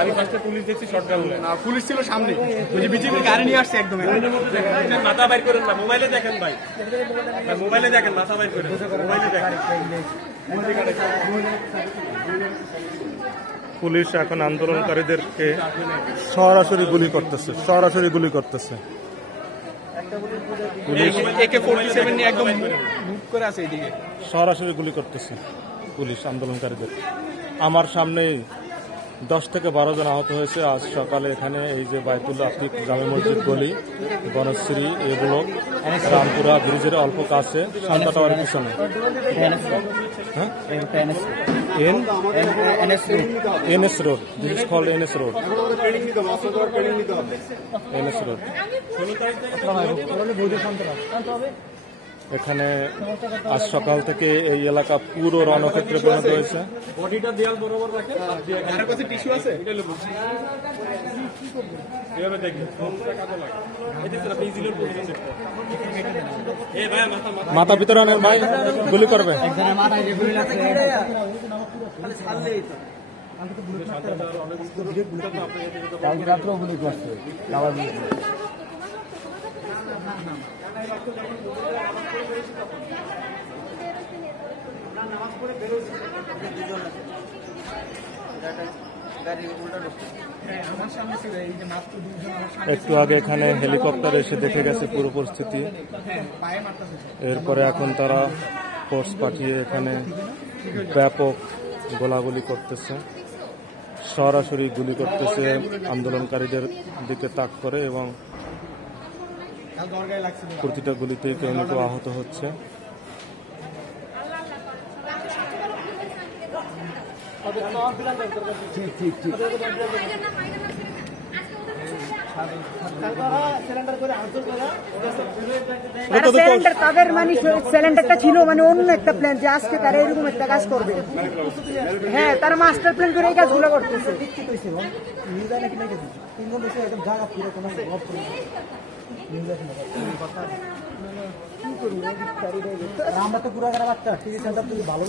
আমি ফার্স্টে পুলিশ দেখছি শটগান না, পুলিশ ছিল সামনে, ওই যে বিজেপির গাড়ি নিয়ে আসছে একদম। মাথা বাইর করেন না, মোবাইলে দেখেন ভাই, মোবাইলে দেখেন, মাথা বাইর করেন, মোবাইলে দেখেন। পুলিশ এখন আন্দোলনকারীদেরকে সরাসরি গুলি করতেছে, সরাসরি গুলি করতেছে। সরাসরি গুলি করতেছে পুলিশ আন্দোলনকারীদের। আমার সামনেই 10 থেকে 12 জন আহত হয়েছে আজ সকালে এখানে। এই যে বাইতুল আতিক জামে মসজিদ গলি, বনশ্রী এ ব্লক, রামপুরা ব্রিজের অল্প কাছে, শান্তা টাওয়ারের পিছনে। NS road, this is called NS road. NS road. এখানে আজ সকাল থেকে এই এলাকা পুরো রণক্ষেত্রে পরিণত হয়েছে। মাথা বিতরণের ভাই গুলি করবে। একটু আগে এখানে হেলিকপ্টার এসে দেখে গেছে পুরো পরিস্থিতি। এরপরে এখন তারা ফোর্স পাঠিয়ে এখানে ব্যাপক গোলাগুলি করতেছে, সরাসরি গুলি করতেছে আন্দোলনকারীদের দিকে তাক করে, এবং প্রতিটা গুলিতেই কেউ না কেউ আহত হচ্ছে। তাদের মানে সিলিন্ডারটা ছিল মানে অন্য একটা প্ল্যান, যে আজকে তারা এরকম একটা কাজ করবে। হ্যাঁ, তারা মাস্টার প্ল্যান করে এই কাজগুলো করতেছে। আমরা তো পুরো বাচ্চা টিভি সেন্টার থেকে ভালো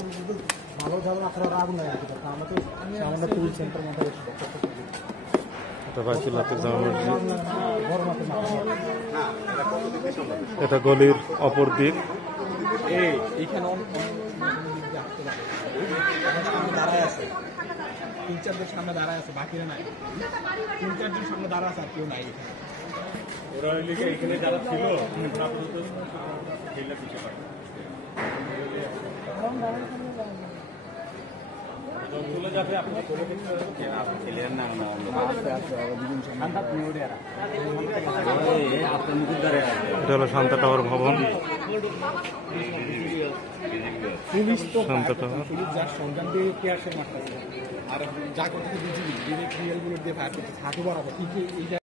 ভালো যাবে, আপনারা আগুন লাগে আমরা তো আমরা টিভি সেন্টার মধ্যে এটা গলির অপর দিক। দাঁড়ায় আছে 3-4 জন সামনে দাঁড়ায় আছে, বাকিরা নাই। 3-4 জন সামনে দাঁড়া আছে, আর কেউ নাই। ওরা এখানে যারা ছিল এটা হলো শান্তা টাওয়ার ভবন। শান্তা টাওয়ার আর যা করতে বিজেপি দিয়ে ফায়ার করতে হাঁটু বাড়াবো।